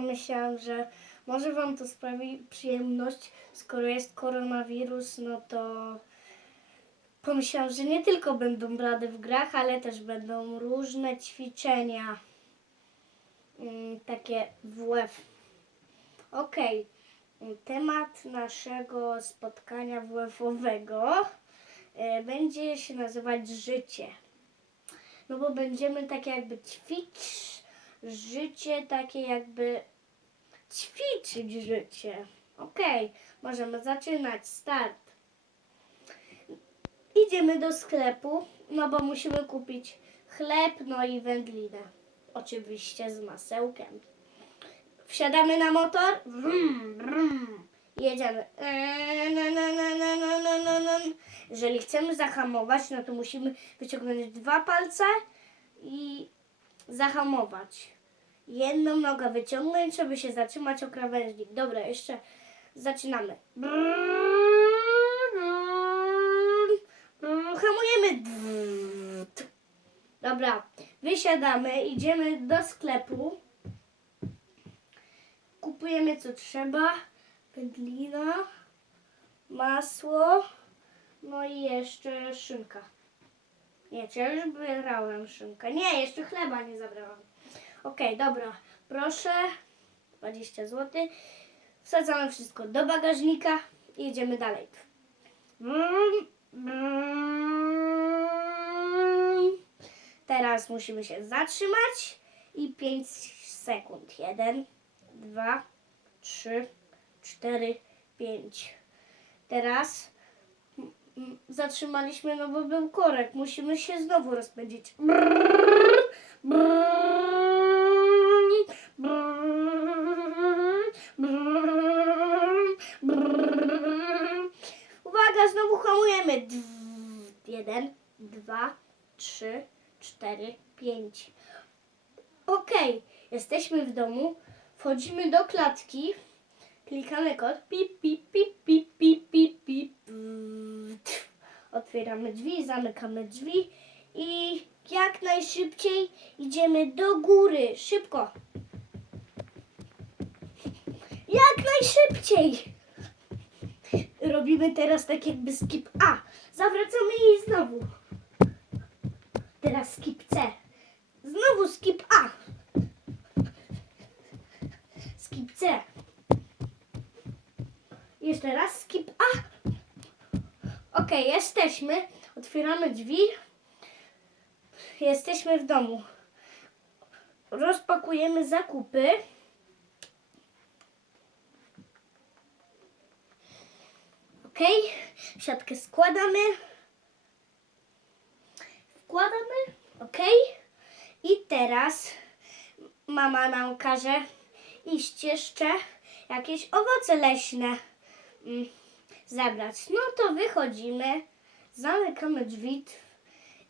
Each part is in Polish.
pomyślałam, że może Wam to sprawi przyjemność, skoro jest koronawirus, no to pomyślałam, że nie tylko będą brady w grach, ale też będą różne ćwiczenia, mm, takie WF. Okej, temat naszego spotkania WF-owego e, będzie się nazywać życie. No bo będziemy tak jakby ćwiczyć życie takie jakby ćwiczyć życie. Okej, okay, możemy zaczynać. Start. Idziemy do sklepu, no bo musimy kupić chleb, no i wędlinę. Oczywiście z masełkiem. Wsiadamy na motor. Wrum, wrum. Jedziemy. E, Jeżeli chcemy zahamować, no to musimy wyciągnąć dwa palce i zahamować. Jedną nogę wyciągnąć, żeby się zatrzymać o krawężnik. Dobra, jeszcze zaczynamy. Hamujemy. Dobra, wysiadamy, idziemy do sklepu. Kupujemy co trzeba. Wędlina, masło, no i jeszcze szynka. Nie, czy ja już brałem szynkę? Nie, jeszcze chleba nie zabrałam. Okej, dobra. Proszę. 20 zł. Wsadzamy wszystko do bagażnika i jedziemy dalej. Brum, brum. Teraz musimy się zatrzymać i 5 sekund. 1, 2, 3, 4, 5. Teraz mm, mm, zatrzymaliśmy, no bo był korek. Musimy się znowu rozpędzić. Brrr, brrr, brrr, brrr, brrr. Uwaga, znowu hamujemy. Dw- Jeden, dwa, trzy, cztery, pięć. Okej, jesteśmy w domu. Wchodzimy do klatki. Klikamy kod. Pip, pip, pip, pip, pip, pip, pip. Otwieramy drzwi, zamykamy drzwi i jak najszybciej idziemy do góry. Szybko. Jak najszybciej. Robimy teraz tak jakby skip A. Zawracamy i znowu. Teraz skip C. Znowu skip A. Skip C. Jeszcze raz skip A. Ok, jesteśmy. Otwieramy drzwi. Jesteśmy w domu. Rozpakujemy zakupy. Ok, siatkę składamy. Wkładamy. Ok. I teraz mama nam każe iść jeszcze jakieś owoce leśne zabrać. No to wychodzimy, zamykamy drzwi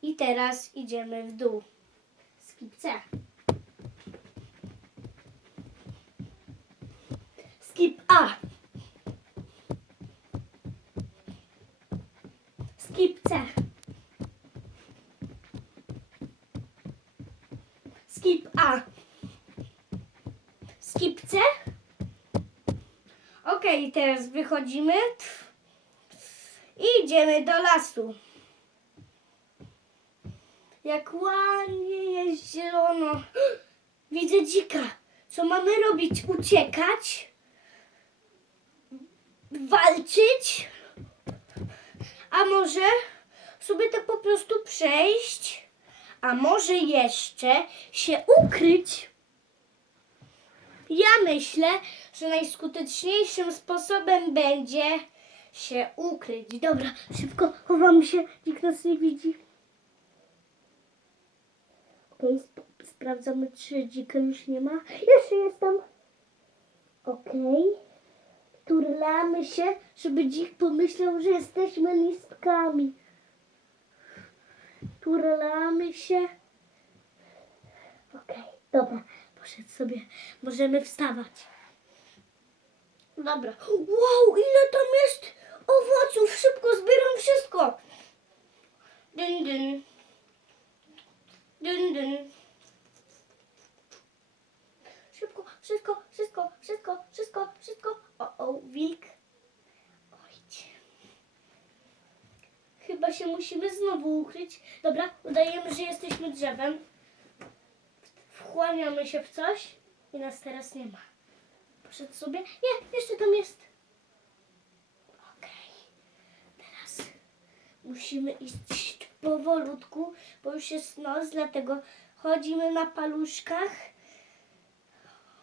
i teraz idziemy w dół. Skipce. Skip A. Skip C. Skip A. Skip C. Okej, teraz wychodzimy i idziemy do lasu. Jak ładnie jest zielono. Widzę dzika. Co mamy robić? Uciekać? Walczyć? A może sobie tak po prostu przejść? A może jeszcze się ukryć? Ja myślę, że najskuteczniejszym sposobem będzie się ukryć. Dobra, szybko chowamy się, nikt nas nie widzi. Okej, sp- sprawdzamy, czy dzika już nie ma. Jeszcze jest tam. Okej. Turlamy się, żeby dzik pomyślał, że jesteśmy listkami. Turlamy się. Okej, dobra, poszedł sobie. Możemy wstawać. Dobra. Wow, ile tam jest owoców! Szybko zbieram wszystko. Dyn, dyn. Dyn, dyn. Szybko, wszystko, wszystko, wszystko, wszystko, wszystko. O, o, wilk. Ojcie. Chyba się musimy znowu ukryć. Dobra, udajemy, że jesteśmy drzewem. Wchłaniamy się w coś i nas teraz nie ma. Poszedł sobie. Nie, jeszcze tam jest. Okej. Teraz musimy iść powolutku, bo już jest noc, dlatego chodzimy na paluszkach.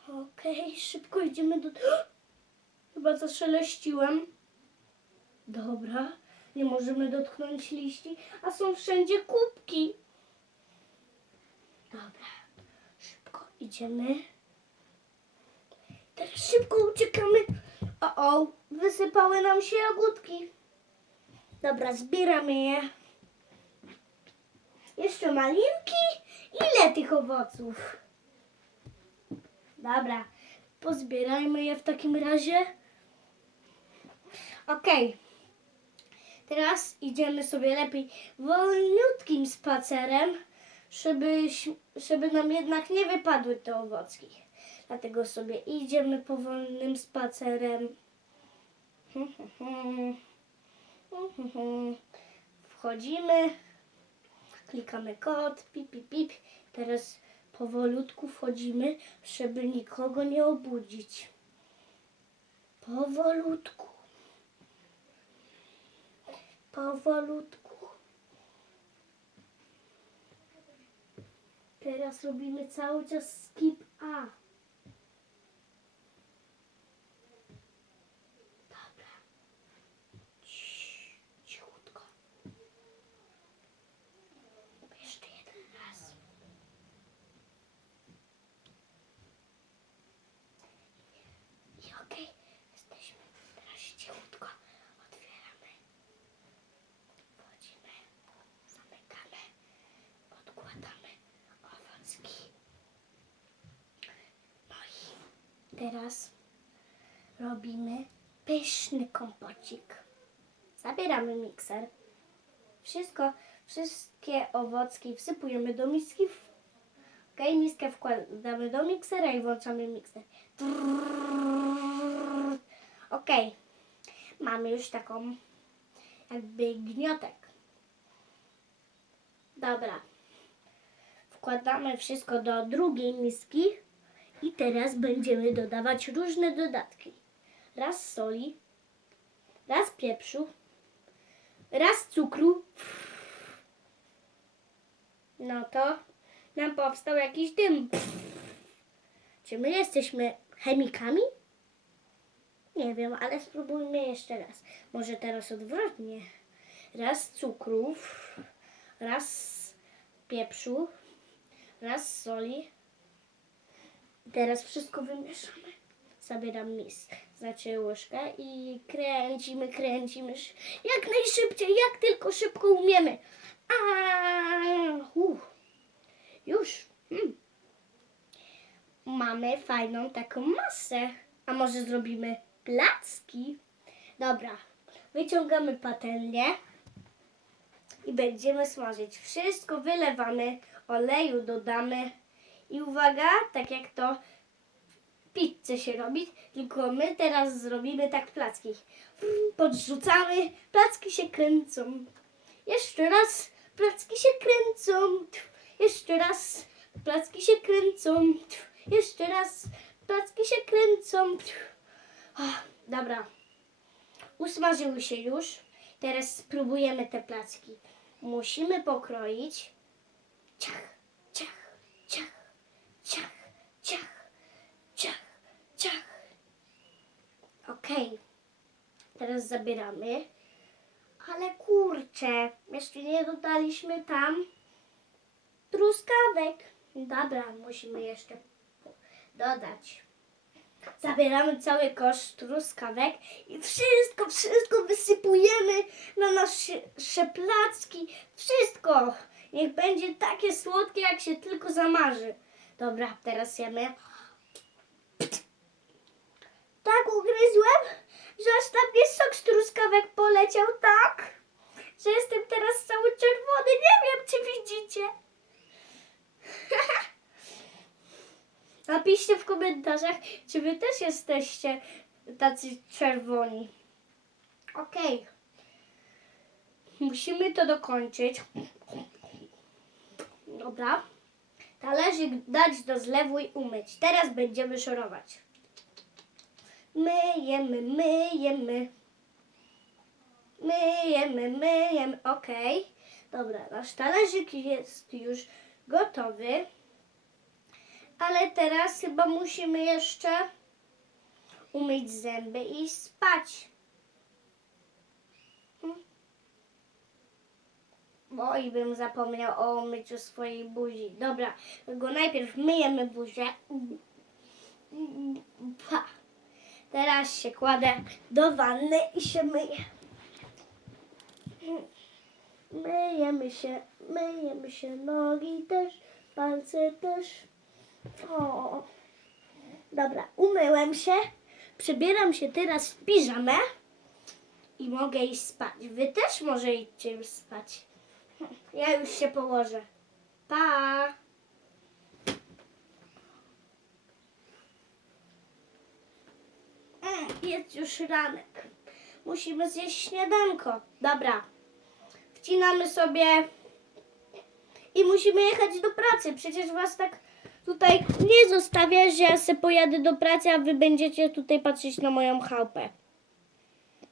Okej, szybko idziemy do... Chyba zaszeleściłem. Dobra, nie możemy dotknąć liści, a są wszędzie kubki. Dobra, idziemy. Teraz szybko uciekamy. O, o, wysypały nam się jagódki. Dobra, zbieramy je. Jeszcze malinki. Ile tych owoców? Dobra, pozbierajmy je w takim razie. Okej. Teraz idziemy sobie lepiej wolniutkim spacerem, żeby, żeby nam jednak nie wypadły te owocki. Dlatego sobie idziemy powolnym spacerem. Wchodzimy, klikamy kod, pip, pip, pip. Teraz powolutku wchodzimy, żeby nikogo nie obudzić. Powolutku. Powolutku. Teraz robimy cały czas skip A. Dobra. Cii, Cichutko. Jeszcze jeden raz. I okej, jesteśmy. Teraz cichutko otwieramy. Wchodzimy, zamykamy, odkładamy owocki. No i teraz robimy pyszny kompocik. Zabieramy mikser. Wszystko, wszystkie owocki wsypujemy do miski. Ok, miskę wkładamy do miksera i włączamy mikser. Ok, mamy już taką jakby gniotek. Dobra. Wkładamy wszystko do drugiej miski i teraz będziemy dodawać różne dodatki. Raz soli, raz pieprzu, raz cukru. No to nam powstał jakiś dym. Czy my jesteśmy chemikami? Nie wiem, ale spróbujmy jeszcze raz. Może teraz odwrotnie. Raz cukrów, raz pieprzu, raz soli. Teraz wszystko wymieszamy. Zabieram mis, znaczy łyżkę i kręcimy, kręcimy. Jak najszybciej, jak tylko szybko umiemy. A, uff. Już. Mm. Mamy fajną taką masę. A może zrobimy placki? Dobra, wyciągamy patelnię i będziemy smażyć. Wszystko wylewamy, oleju dodamy i uwaga, tak jak to pizzę się robi, tylko my teraz zrobimy tak placki. Podrzucamy, placki się kręcą. Jeszcze raz, placki się kręcą. Jeszcze raz, placki się kręcą. Jeszcze raz, placki się kręcą. Dobra. Usmażyły się już. Teraz spróbujemy te placki. Musimy pokroić. Ciach, ciach, ciach, ciach, ciach, ciach. Okej. Teraz zabieramy. Ale kurczę, jeszcze nie dodaliśmy tam truskawek. Dobra, musimy jeszcze dodać. Zabieramy cały kosz truskawek i wszystko, wszystko wysypujemy na nasze placki. Wszystko. Niech będzie takie słodkie, jak się tylko zamarzy. Dobra, teraz jemy. Tak ugryzłem, że aż tam mnie sok z truskawek poleciał, tak? Że jestem teraz cały czerwony. Nie wiem, czy widzicie. Napiszcie w komentarzach, czy wy też jesteście tacy czerwoni. Okej. Musimy to dokończyć. Dobra. Talerzyk dać do zlewu i umyć. Teraz będziemy szorować. Myjemy, myjemy. Myjemy, myjemy. Okej. Dobra, nasz talerzyk jest już gotowy. Ale teraz chyba musimy jeszcze umyć zęby i spać. Hmm. Bo i bym zapomniał o myciu swojej buzi. Dobra, go najpierw myjemy buzię. Pa. Teraz się kładę do wanny i się myję. Myjemy się, myjemy się, nogi też, palce też. O. Dobra, umyłem się. Przebieram się teraz w piżamę i mogę iść spać. Wy też może idźcie już spać. Ja już się położę. Pa! Jest już ranek. Musimy zjeść śniadanko. Dobra. Wcinamy sobie i musimy jechać do pracy. Przecież was tak tutaj nie zostawię, że ja se pojadę do pracy, a wy będziecie tutaj patrzeć na moją chałupę.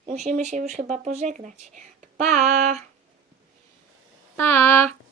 Musimy się już chyba pożegnać. Pa! Pa!